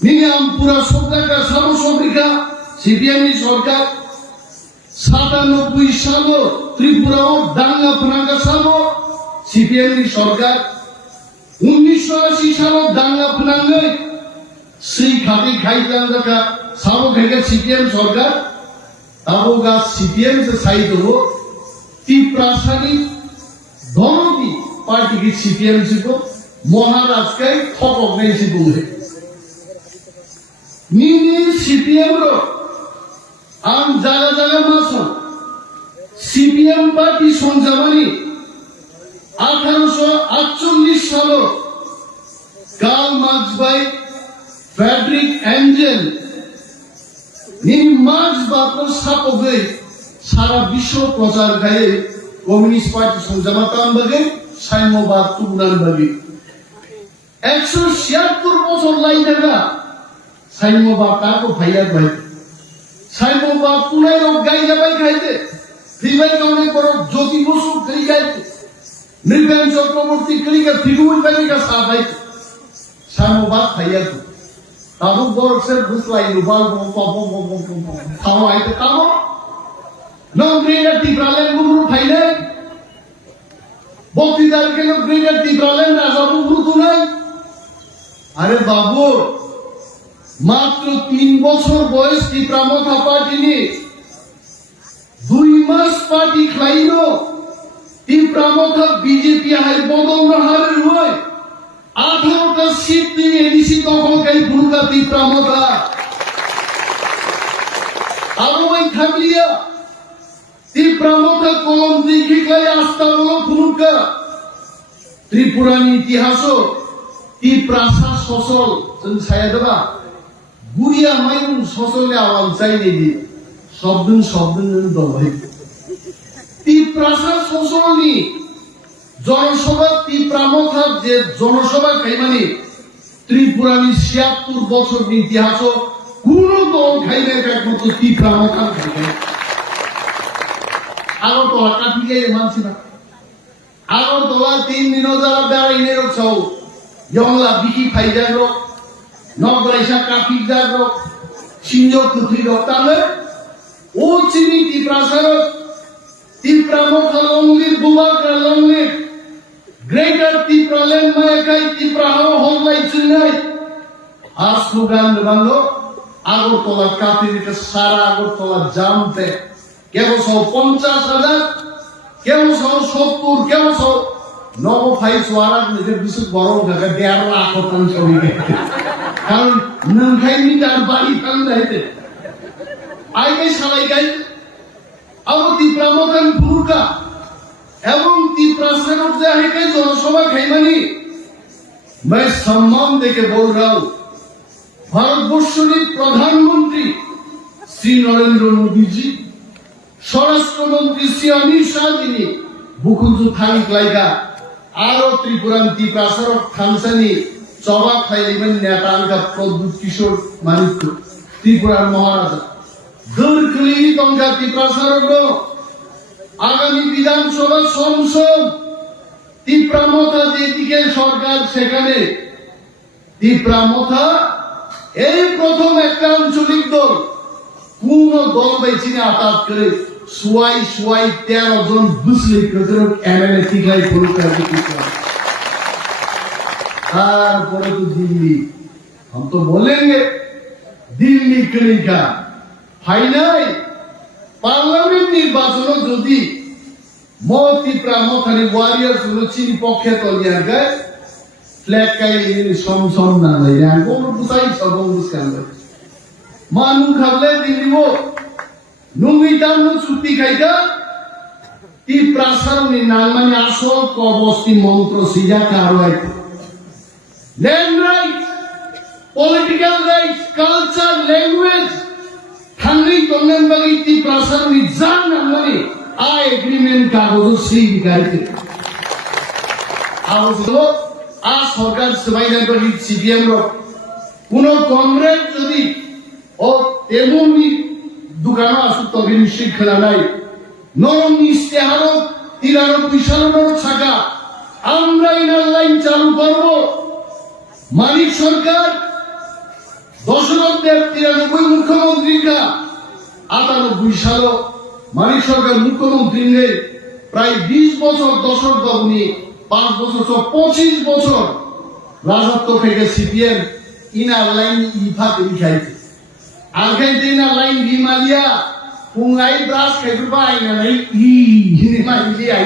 নিলাম পুরা সরকার সর্বসম্রিকা সিপিএম সরকার 97 সাল ত্রিপুরাও দাঙ্গা ফনাঙ্গা সাল সিপিএম সরকার 1980 সাল দাঙ্গা ফনাঙ্গে সেই খাতে খাইতাম দেখা সাবো থেকে সিপিএম সরকার তাবোগা সিপিএম से साइड हो ती प्रासादिक धनों पार्टी की सीपीएम से को महाराज का थपक नहीं से बोले नीनी सीपीएम रो आम जगह जगह मासो सीपीएम पार्टी संजामानी 1848 सालो Karl Marx by Friedrich Engels नीनी मार्क्स बात पर सापो गए सारा विश्व प्रचार गए कम्युनिस्ट पार्टी संजामाताम बगे साइमोबाद तुगुनान बगे 176 বছর লাই দেখা সাইমোবাদ তাকো ভাইয়া ভাই সাইমোবাদ পুনাই রোগ গাই যাবাই খাইতে ফিবাই কাউনে করো জ্যোতি বসু কই গাইতে মৃগান চক্রবর্তী কলিকা ফিগুই কলিকা সাবাই সাইমোবাদ ভাইয়া তো তাবু বরসের বুসলাই রুবাল বম বম বম খাও আইতে কামো নং গ্রেডার টিপ্রালেন গুরু ফাইলে বক্তৃতার কেন গ্রেডার টিপ্রালেন রাজাবু গুরু নাই আরে বাবু মাত্র 3 বছর বয়স টিপ্রামথা পার্টি নি 2 মাস পার্টি খাইলো টিপ্রামথা বিজেপি হাই বদল হারের হয় 18টা সিট দিয়ে এডিসি তখন কাই গুরুকা টিপ্রামথা আরো ওই থাকলিয়া ত্রিপুরা কলম দিকে খাই আস্থা বলো ফুলকা ত্রিপুরানি ইতিহাস ত্রিপ্রাসা সসল जों ছায়া দেবা গুড়িয়া মাইন সসলে আওয়াল চাই নেই শব্দ দবাই ত্রিপ্রাসা সসলনি জনসভা ত্রিপ্রামথা যে জনসভা খাইমানি ত্রিপুরানি 76 বছর ইতিহাস কোন দল খাইবে একমাত্র ত্রিপ্রামথা খাইবে আগর তোলা কাটিয়ে মানছি না আগর তোলা 3 দিন যারা বেড়াইনে রোছাও ইয়ংলা বিকি ফাইজা রো নগরাইসা কাটি যারো সিংহ কুথি রক্তালে ও চিনি ত্রিপ্রাসার ত্রিপ্রামথা লঙ্গির বুবা লঙ্গির গ্রেটার ত্রিপ্রালেন মায়াকাই ত্রিপ্রাহাও হল্লাই চিনাই আর স্লোগান বাংলো আগর তোলা কাটিতে সারা আগর তোলা জামতে কেউ 50,000 কেউ 70 কেউ নব ফাই সোয়ারাক নিজের বিশু বড় জায়গা 1.5 লাখ টাকা চলে কারণ নখাইনি তার বাড়ি টান যাইতে আইগে সালাই গাই আবু ত্রিপ্রামথান ফুরকা এবং ত্রিপ্রাসারক যে হেকে জনসভা খাইমানি मैं सम्मान देके बोल रहा हूं भारतवर्ष के प्रधानमंत्री श्री नरेंद्र मोदी जी স্বরাষ্ট্রমন্ত্রী শ্রী অমিত শাহ যিনি বুকুঞ্জু থাঙ্ক লাইগা আরো ত্রিপুরান ত্রিপ্রাসারক থানসানি চবা খাইলিমেন নেতাঙ্কা প্রদ্যুৎ কিশোর মানিক ত্রিপুরার মহারাজা দূরকলি তঙ্কা ত্রিপ্রাসারক আগামী বিধানসভা সংসদ ত্রিপ্রামথা যেদিকে সরকার সেখানে ত্রিপ্রামথা এই প্রথম একটা আঞ্চলিক দল কোন দল বেচিনে আতাত করে सुवाई 13 जन बुसले प्रजनक एमएलए ঠিকাই পুরস্কার দিয়েছে তারপরে তো দিল্লি हम तो बोलेंगे दिल्ली कलिका फाइनाल पार्लामेंट নির্বাচন যদি মতি প্রামথানি ওয়ারিয়ার্স রুচির পক্ষে তলিয়া গায় ফ্ল্যাগ কাই সমসম না লাইয়া কোন বুসাই সবং বুসকান মানু খাবলে দিল্লিও নুঙ্গিতাম চুক্তি খাইকা ত্রিপ্রাসারনি নালমানি আসল কবস্তি মন্ত্র সিজা কারোয় land right political right culture language থাঙ্গি তঙ্গন বাগি ত্রিপ্রাসারনি জান নালমানি আ এগ্রিমেন্ট কাগজ সেই গাইতে আওজো আ সরকার সবাইনা করি সিপিএম র কোন কংগ্রেস যদি ও তেমনি দোকানে আসুক তবে নিশ্চিত খেলা নাই নরম ইস্তেহারও 93 সালের ছাকা আমরা ইনার লাইন চালু করব মানিক সরকার আমাদের 93 মুখ্যমন্ত্রীরা 98 সালে মানিক সরকার মুখ্যমন্ত্রী নিয়ে প্রায় 20 বছর দশক বাবুনি 5 বছর 25 বছর রাজত্ব থেকে সিপিএম ইনার লাইন ইফাকে লিখাইছে আগে দিনা লাইন গিমালিয়া পুঙ্গাই ব্রাস খেগুবা আইনা নাই হিনিমা হিলি আই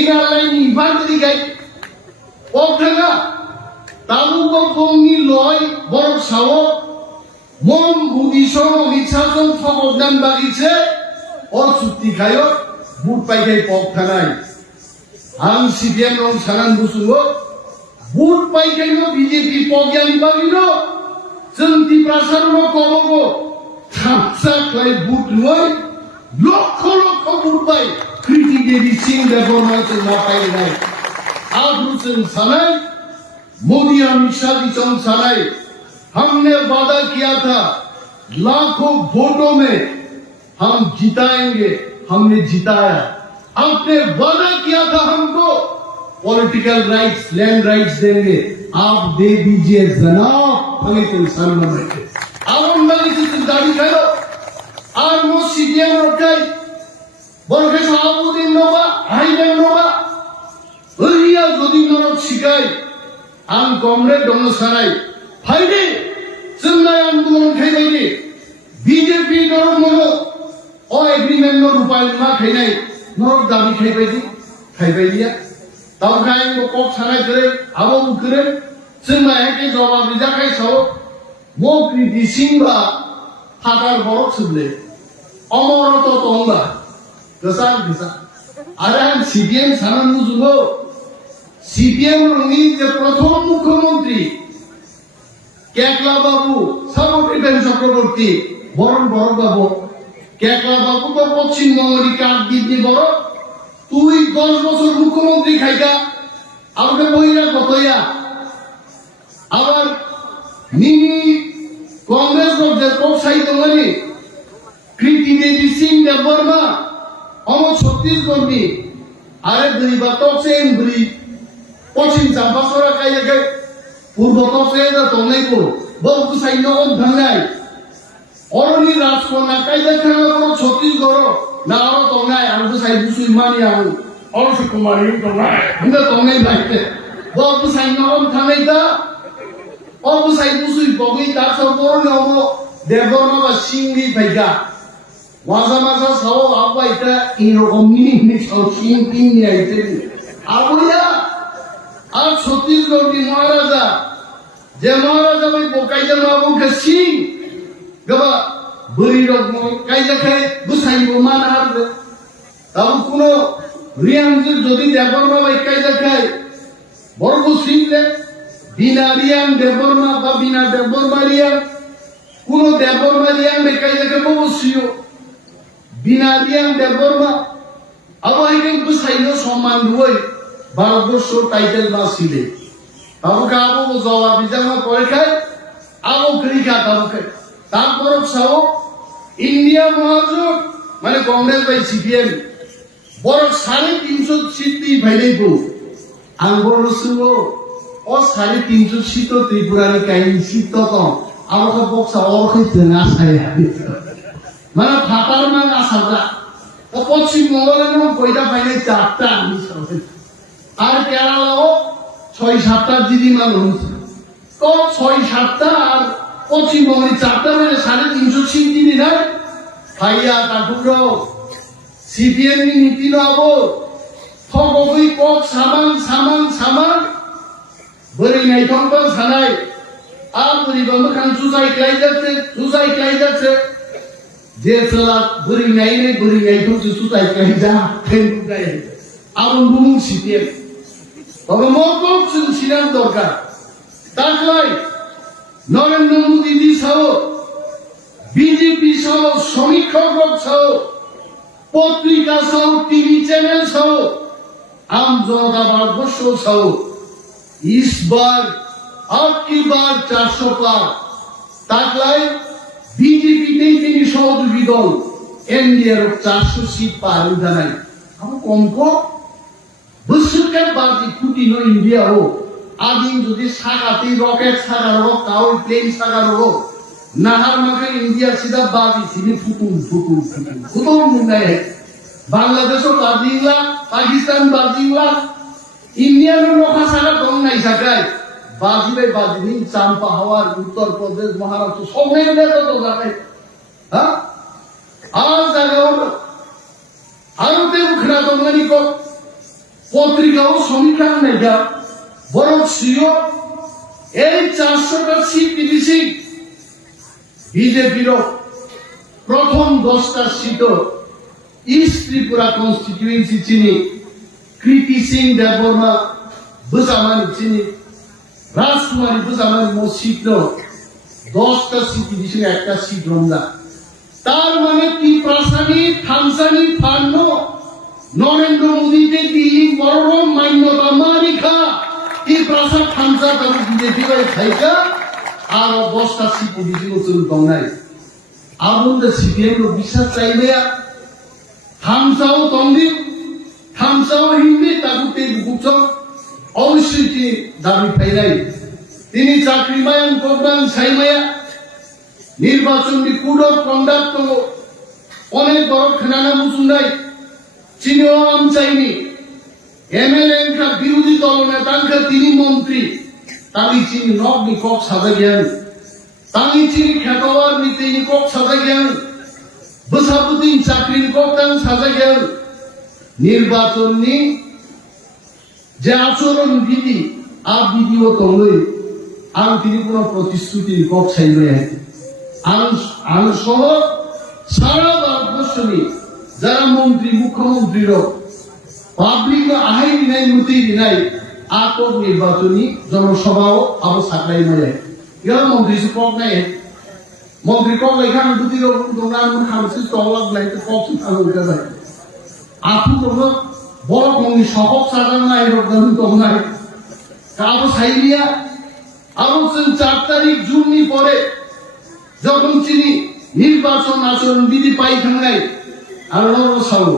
ইনার লাইন ইফাকে লিখাই ওখানা তাবুক বংনি লয় বড় সাও মন বুদিসং মিছাসং থগদান বাগিছে ও চুক্তি খায় বুট পাইখাই পখানাই आं सीपीएम रं सानान बुसुंगो बुट पाइखाइनो बीजेपी पग्यानि बागिनो जों दिप्रासारनो कमगो थापसा क्लाय बुट नय लक्ष लक्ष बुट पाइ कृति देवी सिंह देवबर्मा जों मापाइनाय आब्रु जों सानाय मोदी अमित शाह जी जों सानाय हमने वादा किया था लाखों वोटों में हम जिताएंगे हमने जिताया आपने वादा किया था हमको पॉलिटिकल राइट्स लैंड राइट्स देंगे आप दे दीजिए जनाब हमें कोई शर्म न रखे अब हम वाली से दावी करो আর মো সিপিএম রকাই বরকে সভাপতি নবা হাইডেন নবা ওরিয়া যদি নরক শিকাই আম কমরেড দङ সারাই ফাইদে जोंनाय आंदोलन खायबायदि বিজেপি নরক মনো ও এগ্রিমেন্ট नो रुपाय मा खायनाय नरक दाबी खायबायदिया दावखाय कक सानाय करे आबो करे जोंनाय के जवाब बिजाखाय साव मक्रि दिसिंबा फाटार बरक सुबले अमरत तंबा गोसा आरो आं सीपीएम सानान बुजुगो सीपीएम रंगि जे प्रथम मुख्यमंत्री केकला बाबू सर्वकृपेन चक्रवर्ती बरन बरक बाबू केकला बाबू तो पश्चिम बंगली काट दिबनि बड़ তুই 10 বছর মুখ্যমন্ত্রী খাইকা আমাকে বইরা কতইয়া আবার মিনি কংগ্রেস যে প্রসারিত মানে কৃতি দেবী সিং দেববর্মা অম ছত্তিশগড়নি আরে দুই বাতকসেন দুই পশ্চিম চাম্পাসরা কাইয়াকে পূর্ব তকসে তংনাইকো বহু সাইন্য অধ্যাঙ্গাই অরণি রাজকন্যা কাইদা খেলা ছত্তিশগড় না আরো তংনাই আর সাই বুসুই মানি আউ অরস কুমারী তংনাই আমরা তংনাই বাইতে বহু সাইন্য অধ্যাঙ্গাইতা অবু সাই বুসুই বগি তার সবর নব দেববর্মা বা সিংগি ভাইগা মাঝা মাঝা সাও আবাইতা এরকম মিনি সাও সিং তিন নিয়াইতে আবুয়া আর ছত্তিশগড়ি মহারাজা যে মহারাজা ওই বোকাইজা মাবুকে সিং গবা বরি রকম কাইজাকে গুসাইবো মান হারবে তাও কোন রিয়াংজি যদি দেববর্মা ভাই কাইজাকে বড় সিংলে বিনা রিয়াং দেববর্মা বা বিনা দেববর্মা রিয়াং কোন দেববর্মা রিয়াং কাইজাকে বসিও বিনা রিয়াং দেববর্মা আবাইকে গুসাইনো সম্মান দুই ভারতবর্ষ টাইটেল বাসিলে তাবুকে আবু জবাব বিজামা পরীক্ষায় আবু ক্রিকা তাবুকে তারপর সহ ইন্ডিয়া মহাজোট মানে কংগ্রেস বাই সিপিএম বড় 350 সিট দি ভাইলেইবো আং বড় সুবো ও 350 সিট ত্রিপুরানি কাইন সিট তো আমাকে বক্সা অরখইতে না সাই মানে ফাটার মান আসাদা ও পশ্চিম বঙ্গের কয়টা পাইলে 4টা মিস হবে আর কেরালাও 6-7টা দিদি মানুষ তো 6-7টা আর পশ্চিম বঙ্গের 4টা মানে 350 সিট দিদি না ভাইয়া কাকুরাও সিপিএম নীতি নবো থগই কক সামান বরি নাই থংবা সানাই আর বরি বন্ধ খান সুজাই ক্লাই যাচ্ছে যে চলা বরি নাই থং সুজাই ক্লাই যা ফেন কুকাই আমন বুমু সিপিএম তবে মকক সিনার দরকার তাকলাই নরেন্দ্র মোদী দি সহ বিজেপি সহ সমীক্ষক সহ পত্রিকা সহ টিভি চ্যানেল সহ আম জনতা ভারতবর্ষ সহ इस बार अब की बार 400 पार ताकलाई बीजेपी नहीं तेरी सहयोगी दल एनडीआर 400 सीट पार उठानाई हम कम को बसुरकार बाजी कुटी नो इंडिया हो आदिम যদি সাগাতি রকেট সাগার হোক কাউ প্লেন সাগার হোক नाहर मके इंडिया सीधा बाजी सीधी फुटूं मुंडाई है बांग्लादेश बाजिंगला पाकिस्तान बाजिंगला इंडिया में लोहा सारा कौन नहीं सकाय बाजी नहीं चांपा हवार उत्तर प्रदेश महाराष्ट्र सब में दे तो जाते हाँ आज जगह आरोपे उखड़ा तो मनी को पत्रिकाओं समीक्षा नहीं क्या बरं सीओ এই 400টা সিট দিছি বিজেপির প্রথম 10টা সিট ইস্ট ত্রিপুরা কনস্টিটিউয়েন্সি চিনি কৃতি সিং দেববর্মা বুঝামান চিনি রাজকুমারী বুঝামান মসজিদ 10টা সিট দিছি একটা সিট রমদা তার মানে কি প্রাসানি থামসানি ফান্ন নরেন্দ্র মোদীকে দিল্লি বড় মান্যতা মারিখা কি প্রাসাদ থামসা তার বিজেপি করে খাইকা আর 10টা সিট দিছি নতুন বাংলায় আবুন্দ সিপিএম লো বিশ্বাস চাইলে থামসাও তন্দি থামসাও হিন্দি তাগুতে বুকছ অবশ্যই কি দাবি ফাইলাই তিনি চাকরি মায়ান প্রোগ্রাম সাইমায়া নির্বাচনী কোড অফ কন্ডাক্ট অনেক বড় খানানা মুসুন্দাই চিনিও আম চাইনি এমএলএ का বিরোধী দল নেতা তিনি মন্ত্রী তাই চিনি নগ্নি কক সাজা জ্ঞান তাই চিনি খেতওয়ার নীতি কক সাজা জ্ঞান বসাবুদ্দিন চাকরি কক তাং সাজা জ্ঞান নির্বাচনী যে আচরণ বিধি আ বিধিও তলই আর তিনি কোন প্রতিশ্রুতি কক চাইবে আন সহ সারা ভারতবর্ষে যারা মন্ত্রী মুখ্যমন্ত্রীর পাবলিক আহাই নাই মুতি নাই আটক নির্বাচনী জনসভাও আব সাকলাই নয় ইয়ার মন্ত্রী সুপক নাই মন্ত্রী কক লেখা দুটি দোনান হামসি তলাক নাই তো কক সুতানো উঠা যায় আপু তো বড় কোনি সহক সাজান নাই রকম তো নাই কাবো সাইলিয়া আবো 4 তারিখ জুননি পরে যখন চিনি নির্বাচন আচরণ বিধি পাই খাঙ্গাই আর সাউ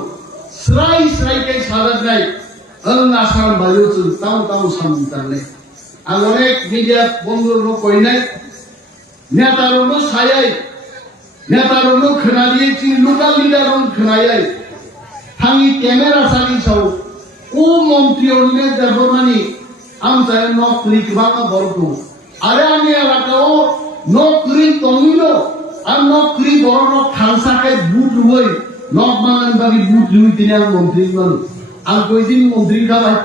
স্রাই কে সাজা নাই আসাম বাজু তাও সামনে আর অনেক মিডিয়া বন্ধুর লোক কই নাই নেতার সায়াই নেতার খোনা দিয়েছি লোকাল লিডার খোনাই থাঙি ক্যামেরা সারি সাউ ও মন্ত্রী অন্য দেবমানি আমচাই নকরি বাংলা বর্গ আরে আমি এলাকাও নকরি তমিল আর নকরি বড় খালসাকে বুট হই নক বাগান বাড়ি বুট লুই তিনি আর মন্ত্রী মানুষ আর কইদিন মন্ত্রী খাওয়াই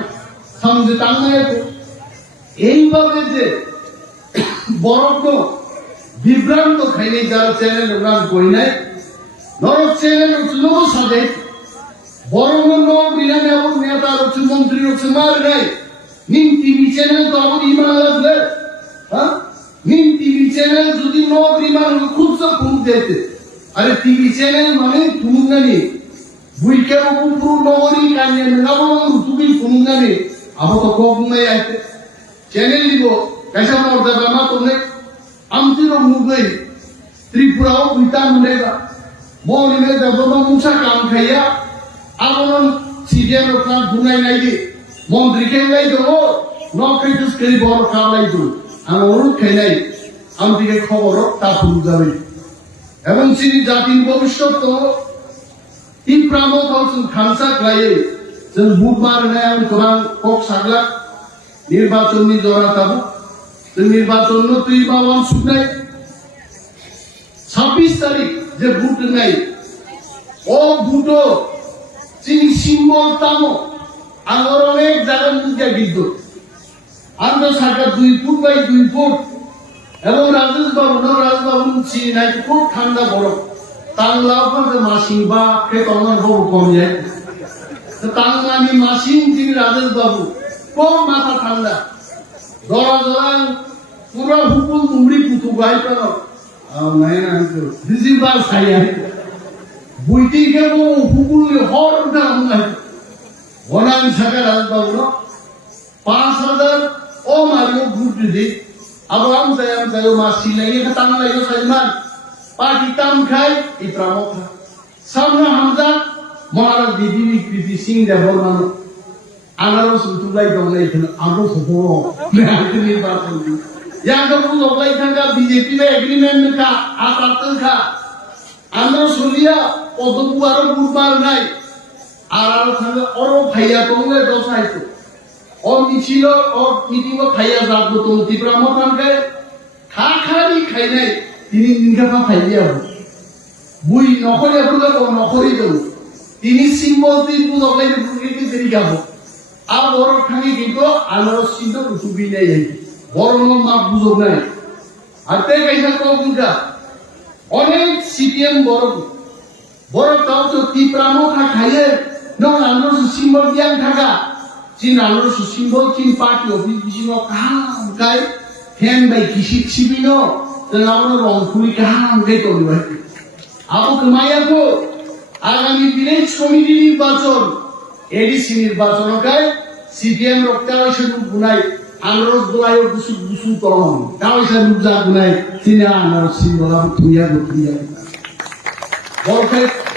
সামনে টাঙ্গায় এইভাবে যে বড় বিভ্রান্ত খাইনি যারা চ্যানেল ওনার কই নাই নরক চ্যানেল লোক সাজে বড় বিনামে এবং নেতা হচ্ছে মন্ত্রী হচ্ছে মার নাই নিম টিভি চ্যানেল তো আমার ইমান লাগবে হ্যাঁ নিম টিভি চ্যানেল যদি নক ইমান খুব সব ফুক দিতে আরে টিভি চ্যানেল মানে ফুক নানি বুইকে উপপুর নগরী কানিয়ে নাবো তুমি ফুক নানি আবো তো কক নাই আইতে চ্যানেল দিব कैसा मोर्चा बना तुमने আমতিরো মুগই ত্রিপুরাও উইতা মুলেগা মনে দেব মুসা কাম খাইয়া আমন সিডিয়া লোকা গুনাই নাই দি মন্ত্রী কে নাই দেবো নকরিস করি বড় কালাই দু আমন খাইলাই আমদিকে খবর তা ফুল যাবে এবং সিনি জাতির ভবিষ্যৎ তো তীব্রামো হচ্ছে খালসা গায়ে যে বুধবার নেয় আমি কোরআন কক সাগলা নির্বাচনী জরা তাবু নির্বাচন তুই বাবান শুনাই 26 তারিখ যে ভোট নাই ও ভোট চিনি সিম্বল তামো আমার অনেক জায়গা মুখে বিদ্যুৎ আমরা সরকার 2 ফুট বাই 2 ফুট এবং রাজবাবু চিনি নাই খুব ঠান্ডা বরফ টাংলাও যে মাসিং বা খেতনার বউ কম যায় টাংলানি মাসিং চিনি রাজবাবু খুব মাথা ঠান্ডা জরা পুরা হুকুম মুড়ি পুতু গাই তো নাই না তো দিজিবার ছাইয়া বুইতি কে ও হুকুম হর নাম নাই ওনান সাকা রাজবাবু 5000 ও মারিও গুড দি আবাম যাও মাসি লাগি খাতাম লাগি সাইমান পাটি তাম খাই ই প্রমুখ সামনে হামজা মহারাজ দিদিনি কৃতি সিং দেববর্মা আনারস উঠুলাই দলাই এখানে আরো হবো নির্বাচন yang keputusan tangga BJP agreement ka atas ka anda sulia untuk buat bubar nai aral tangga orang kaya tunggu dosa itu orang icilo orang meeting kaya zagu tunggu tiba mau tangga kakari kaya nai ini nggak apa kaya bui nokori aku kan orang nokori tu ini simbol itu bukan lagi begitu dari kamu अब orang kami gitu alo sindo usubine yai orang mah buzog nai ate kaisa ko bunga onek CPM borok tau to tipramo kha khaye no alo simbol yang thaga cin alo simbol cin party office bisino kam kai hen bai kisi sibino telawan rong kuli kam kai to ni abo kemaya ko agami village committee নির্বাচন ADC নির্বাচন কায় CPM রক্তাশন গুনাই আনরস দোয়ায় গুসু গুসু তরম কাওইসা রুজা গুনাই সিনা আনর সিবলা তুইয়া গুতিয়া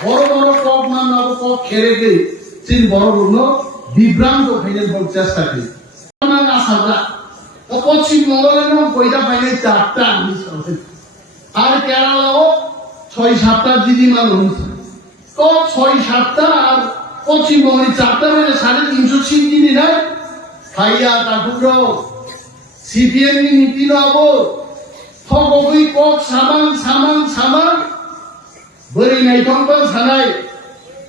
বড় বড় cock মান নব কক খেরে দে সিন বড় বড় বিভ্রান্ত খাইলে বল চেষ্টা করি না আসাদা ও পশ্চিম বঙ্গের নাম কইটা পাইলে চারটা আর কেরালাও 6-7টা দিদি মানুষ তো 6-7টা আর পশ্চিম বঙ্গের চারটা বেড়ে 350 সিট দিদি না খাইয়া তাকুর সিপিএম নীতি নব থকই কক সামান বরি নাই থংবা ছানাই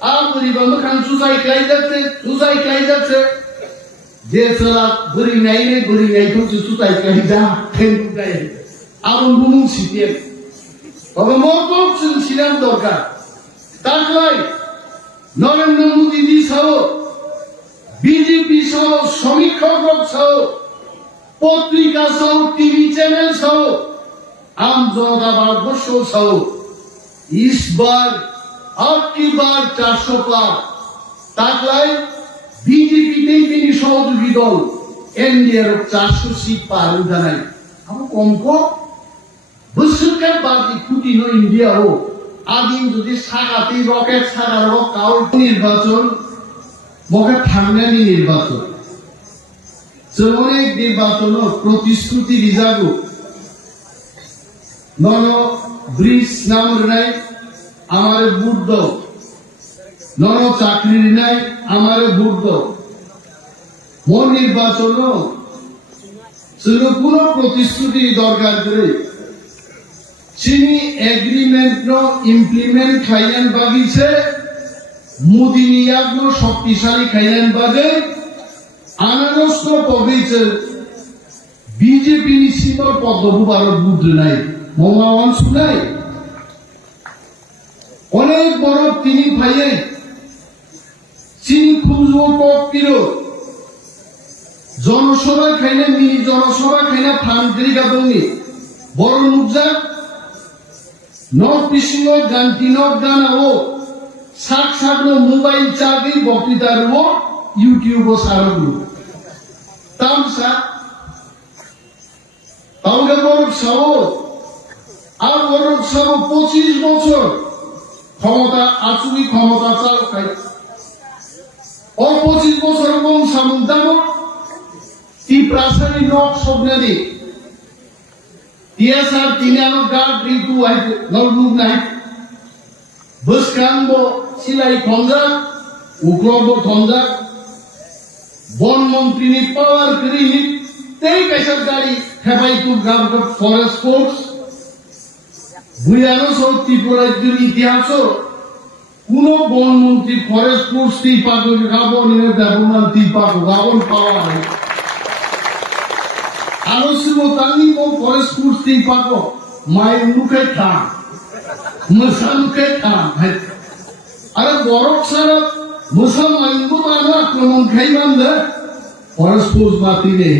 আর বরি বন্ধ খান সুসাই ক্লাই যাচ্ছে যে চলা বরি নাই থং সুসাই ক্লাই যা ফেন গাই আমন বুমু সিপিএম তবে মকম ছিলাম দরকার তাকলাই নরেন্দ্র মোদী সহ বিজেপি সহ সমীক্ষক সহ পত্রিকা সহ টিভি চ্যানেল সহ আম জনতা ভারতবর্ষ সহ इस बार अब की बार 400 पार তাকলাই বিজেপি নেই তিনি সহযোগী দল এনডিএর 400 সিট পার জানাই আমরা কমক বসুকার বাদি কুটি নো ইন্ডিয়া ও আদিন যদি সাগাতি রকেট ছাড়ারো কাউ নির্বাচন মকে থামনানি নির্বাচন অনেক নির্বাচন প্রতিশ্রুতি রিজাগু নন ব্রিজ নাম নাই আমার বুদ্ধ নন চাকরি নাই আমার বুদ্ধ মন নির্বাচন কোন প্রতিশ্রুতি দরকার করে চিনি এগ্রিমেন্ট ইমপ্লিমেন্ট খাইলেন বাগিছে মোদি নিয়াগ্ন শক্তিশালী খাইলেন বাদে আনারস্ত পগিছে বিজেপি নিশ্চিত পদ্মভূ ভারত বুদ্ধ নাই মমাওয়ান শুনাই অনেক বড় তিনি ভাইয়ে চিনি খুঁজবো পক্কির জনসভা খাইলে মিনি জনসভা খাইলে থানগিরি গাদনি বড় মুগজা নর্থ পিসিং গান্তি নর্থ গানাও সাক মোবাইল চাকরি বক্তৃতার ইউটিউব সারগুলো তামসা তাহলে বড় সহ আর বড় সহ 25 বছর ক্ষমতা আচুরি ক্ষমতা চাল খাই ও 25 বছর এবং সামুদ্রাম তি প্রাসারী নক স্বপ্নাদি টিএসআর তিনানো গার্ড রিতু আইতে নলবুক নাই বসকানবো সিলাই খঞ্জা উগ্রব খঞ্জা বন মন্ত্রী নি পাওয়ার করি তেই কাইসার গাড়ি হেবাইতুর গার্ড ফরেস্ট ফোর্স বুয়ানো সব ত্রিপুরাজ্যের ইতিহাস কোন বনমন্ত্রী ফরেস্ট ফোর্স ত্রিপাক গাবনের ব্যবহার ত্রিপাক গাবন পাওয়া হয় আলোচিত তানি ফরেস্ট ফোর্স ত্রিপাক মায়ের মুখে খা মুখে খা আরে বরফ ছাড়া মুসলমান আক্রমণ খাইবান ফরেস্ট ফোর্স বাতি নেই